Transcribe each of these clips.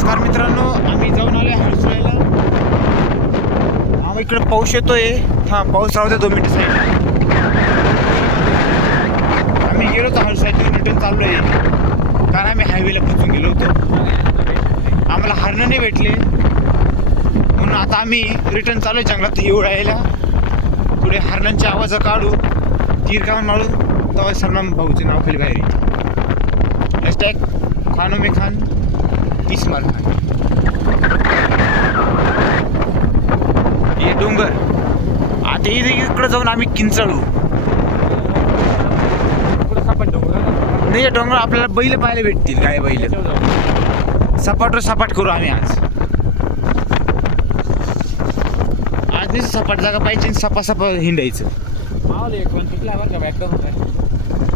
नमस्कार मित्रांनो, आम्ही जाऊन आलो हळसूळला. आम्ही इकडे पाऊस येतोय. पाऊस राहू दे 2 मिनिटं साईडला. आम्ही गेलो होतो हळसूळातून रिटर्न चाललो आहे, कारण आम्ही हायवेला पोचून गेलो होतो. आम्हाला हरणं नाही भेटले, म्हणून आता आम्ही रिटर्न चालू आहे जंगलात येवळायला. पुढे हरणांची आवाज काढू, तीर काढून मारू, तेव्हा सलमान भाऊचे नाव खाली बाहेर येते. हॅशटॅग खानो में खान इस्माल खान. हे डोंगर आता इकडे जाऊन आम्ही किंचाळू. नाही डोंगर आपल्याला बैल पाहायला भेटतील, काय बैल. सपाटवर सपाट करू आम्ही आज नाही सपाट जागा पाहिजे, सपा हिंडायचं.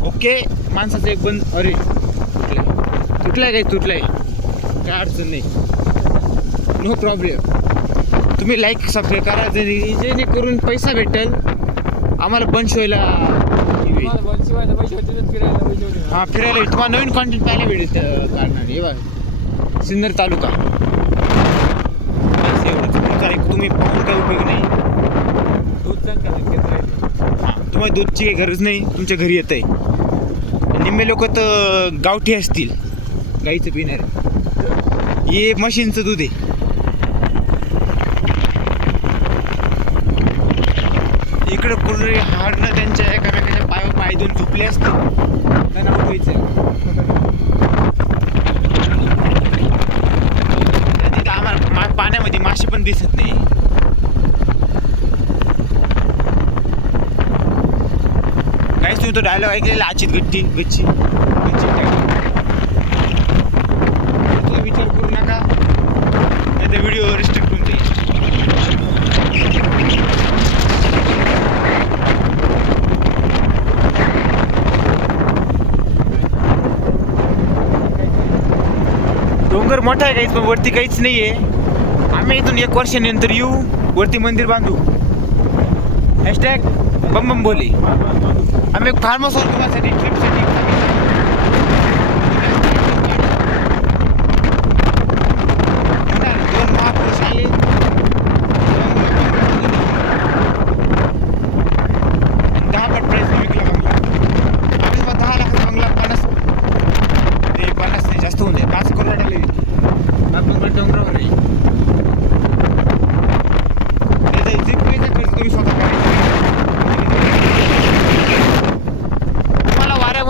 ओके, माणसाचं एक बंद. अरे तुटलाय काय? तुटलाय काय अडचण नाही, नो प्रॉब्लेम. तुम्ही लाईक सबस्क्राईब करा, जेणेकरून पैसा भेटेल आम्हाला. बंश व्हायला फिरायला तुम्हाला नवीन कॉन्टेंट पाहायला भेटेल काढणार. हे बघा सिन्नर तालुका. तुम्ही पाहून काय उपयोग नाही. तुम्हाला दूधची काही गरज नाही, तुमच्या घरी येत आहे. निम्मे लोक तर गावठी असतील, गाईचं पिणारे. हे मशीनचं दूध आहे. इकडं कुठे हाडणं त्यांच्या एकामेकाच्या पायावर पाय देऊन झोपले असते, त्यांना उठवायचं. तिथं आम्हाला पाण्यामध्ये मासे पण दिसत नाही. काहीच तुम्ही तो डायलॉग ऐकलेला, आचित गच्ची गच्ची गच्ची. विचार करू नका, नाही तर व्हिडिओ रिस्ट्रिक्ट होऊन जाईल. डोंगर मोठा आहे काहीच, पण वरती काहीच नाही आहे. आम्ही इथून 1 वर्षानंतर येऊ, वरती मंदिर बांधू. हॅशटॅग बम बम बोली. आम्ही एक फार्म हाऊस तुम्हासाठी ट्रिपसाठी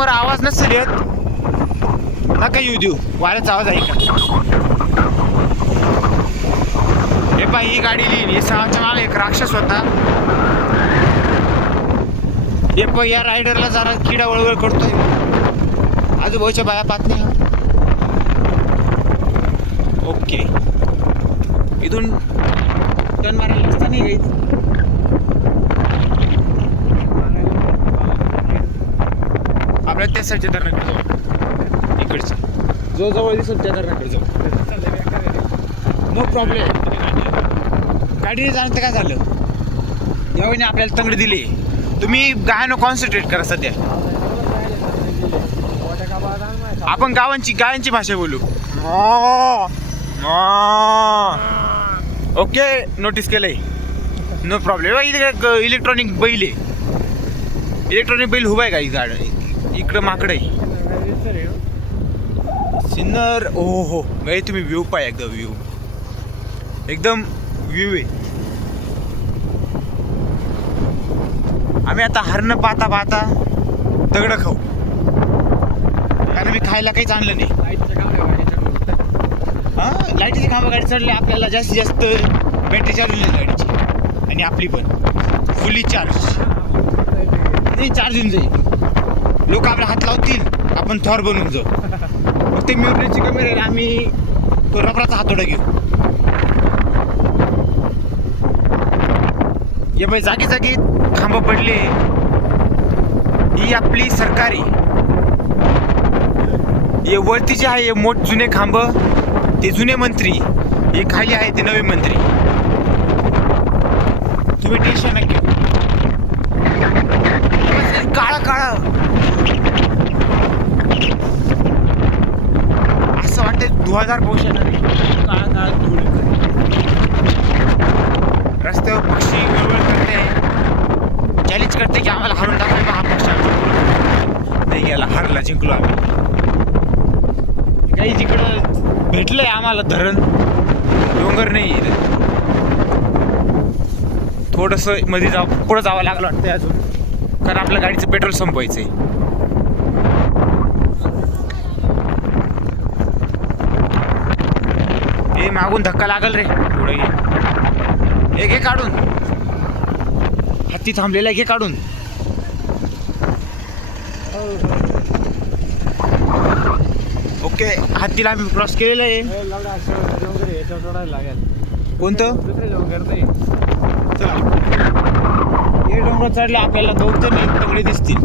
आवाज नसेल येत नका येऊ देऊ. वाऱ्याचा आवाज आहे का? हे पाय, ही गाडी लिहिली. हे सहाच्या मागे एक राक्षस होता. हे पण या रायडरला जरा किडा वळवळ करतोय. आजूबाजूच्या बाया पाहत नाही. ओके, इथून टर्न मारायला रस्ता नाही काही. आपल्याला त्या साईडच्या धरणाकडे जाऊ, इकडच्या जो जवळ दिसेल त्या धरणाकडे जाऊ. No problem. गाडीने जाणं तर काय झालं, यावेळी आपल्याला तंगड दिली. तुम्ही गायनं कॉन्सन्ट्रेट करा. सध्या आपण गायांची भाषा बोलू. ओके, नोटीस केलंय, नो प्रॉब्लेम. इथे इलेक्ट्रॉनिक बैल आहे. इलेक्ट्रॉनिक बैल उभा आहे का ही गाडी? इकडं माकडं आहे. सिन्नर. ओ हो गाई, तुम्ही व्ह्यू पाय. एकदम व्ह्यू आहे. आम्ही आता हरणं पाहता पाहता दगडं खाऊ, कारण मी खायला काहीच आणलं नाही. लाईटीचे खांबा गाडी चढले, आपल्याला जास्तीत जास्त बॅटरी चार्ज होईल गाडीची, आणि आपली पण फुल्ली चार्ज नाही, चार्ज होऊन जाईल. लोक आपला हात लावतील, आपण थॉर बनवून जाऊ. मग ते म्युटची कॅमेरा, आम्ही तो रबराचा हातोडा घेऊ. या बाई जागी जागी खांब पडले. ही आपली सरकारी. हे वरती जे आहे मोठ जुने खांब, ते जुने मंत्री. हे खाली आहे ते नवे मंत्री. तुम्ही टेन्शन नका घेऊ. काळा काळा असं वाटतं 2000 पाऊस येणार आहे. काळा काळा धूळ येतोय. रस्त्यावर पक्षी गळबळ करते, चॅलेंज करते की आम्हाला हरून टाकायला. हा पक्षी आमच्या नाही गेला, हरला, जिंकलो आम्ही. काही जिकडं भेटलंय आम्हाला धरण, डोंगर नाही आहे. थोडंसं मध्ये पुढं जावं लागलं वाटतं अजून, कारण आपल्या गाडीचं पेट्रोल संपवायचं आहे. हे मागून धक्का लागल रे पुढे. हे घे काढून, हत्ती थांबलेला घे काढून. ओके, हत्तीला आम्ही क्रॉस केलेलं आहे. कोणतं चला, हे डोंगर चढले आपल्याला 2-3 तगडे दिसतील.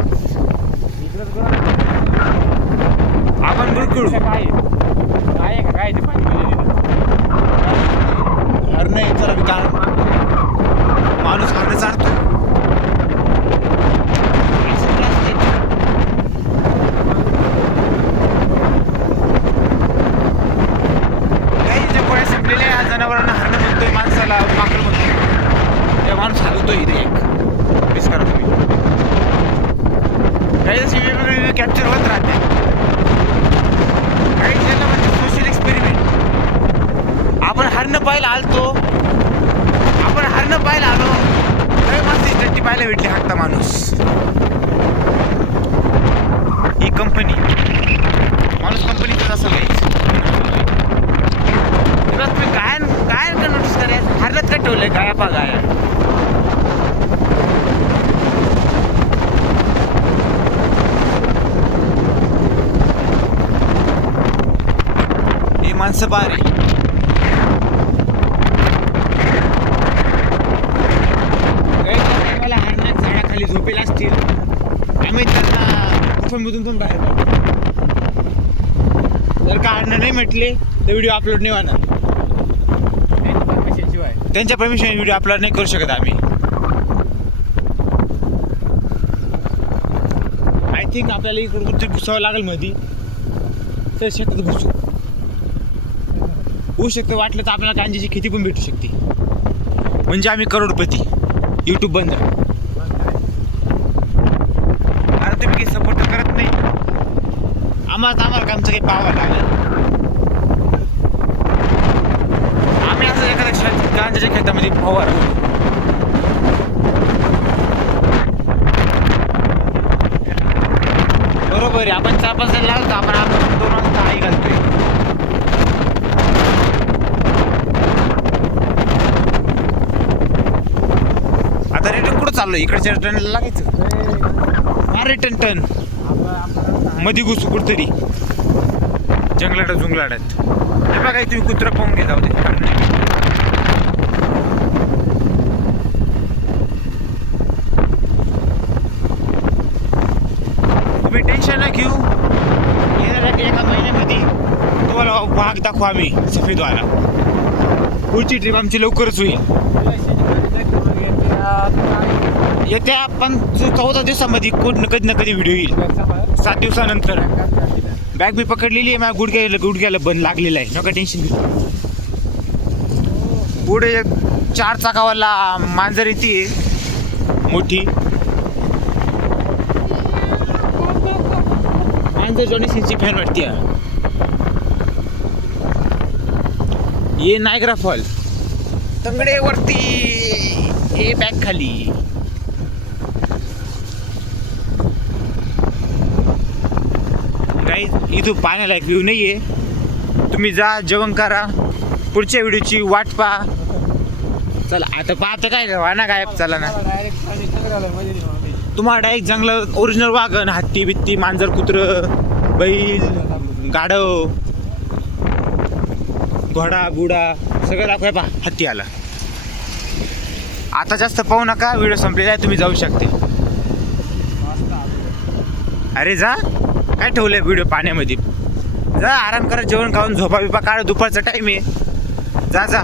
आपण बुरकुळू काय ते पाणी हरण आहे. चला मी काय माणूस हरण चालतो. गोळ्या संपलेल्या जनावरांना हरण म्हणतोय, माणसाला माकड म्हणतोय. त्या माणूस हलवतोय इथे एक मिस करा तुम्ही. काही जशी वेगवेगळे कॅप्चर होत राहते. काही ज्याला म्हणजे सोशल एक्सपेरिमेंट. आपण हरण पाहायला आलतो, आपण हरण पाहायला आलो, काही माणसं टट्टी पाहायला भेटली हाकता माणूस. ही कंपनी माणूस कंपनीतच असं काही. तुम्ही काय काय का नोटीस करायचं, हरण्यात काय ठेवलंय गाया पा गाया. हे माणसं बार आहे. हरणात झाडाखाली झोपेला असतील, आम्ही त्यांना गुफेमधून पण बाहेर पडतो. जर का हरणं नाही म्हटले तर व्हिडिओ अपलोड नाही होणार. त्यांच्या परमिशन व्हिडिओ अपलोड नाही करू शकत आम्ही. आय थिंक आपल्याला इकडून कुठे घुसावं लागेल मध्ये, तर शेतात घुसू होऊ शकतं. वाटलं तर आपल्याला कांद्याची खेती पण भेटू शकते, म्हणजे आम्ही करोडपती. यूट्यूब बंद. अरे तुम्ही काही सपोर्ट करत नाही आम्हाला कामचं काही पाहावं लागेल. आम्ही असं एखाद्या गांजाच्या खेतामध्ये फवारा. बरोबर आहे, आपण 4-5 जण लागतो, आपण 2 वाजता आई घालतोय. आता रिटर्न कुठं चाललो, इकडच्या रिटर्नला लागायचं. हा रिटर्न टर्न मध्ये घुसू कुठतरी जंगलात जुंगलाडात. हे बघा तुम्ही कुत्रा पाहून घे जाऊ दे. तुम्ही टेन्शन न घेऊ, येणाऱ्या एका महिन्यामध्ये तुम्हाला वाघ दाखवू आम्ही सफेदवाला. पुढची ट्रिप आमची लवकरच होईल. येत्या 14 दिवसामध्ये कधी ना कधी व्हिडिओ येईल. 7 दिवसानंतर. बॅग मी पकडलेली आहे, माझ्या गुडघ्याला बंद लागलेला आहे. नका टेन्शन घेऊ. पुढे 4 चाकावाला मांजर येते मोठी. मांजर जॉनी सिनची फॅन वाटते. ये नायग्रा फॉल तंगडे वरती, हे बॅग खाली. गाईज इथून पाण्याला एक व्ह्यू नाही आहे. तुम्ही जा, जेवण करा, पुढच्या व्हिडिओची वाट पहा. चला आता पाहता काय वाना गायब. चला ना, तुम्हाला डायरेक्ट जंगल ओरिजिनल वागण, हत्ती बित्ती, मांजर, कुत्रं, बैल, गाढव, घोडा बुडा सगळं दाखवाय. पहा हत्ती आला. आता जास्त पाहू नका, व्हिडिओ संपलेला आहे, तुम्ही जाऊ शकते. अरे जा, काय ठेवलंय व्हिडिओ पाण्यामध्ये. जा आराम करा, जेवण खाऊन झोपा बिपा काढा. दुपारचा टाईम आहे. जा जा.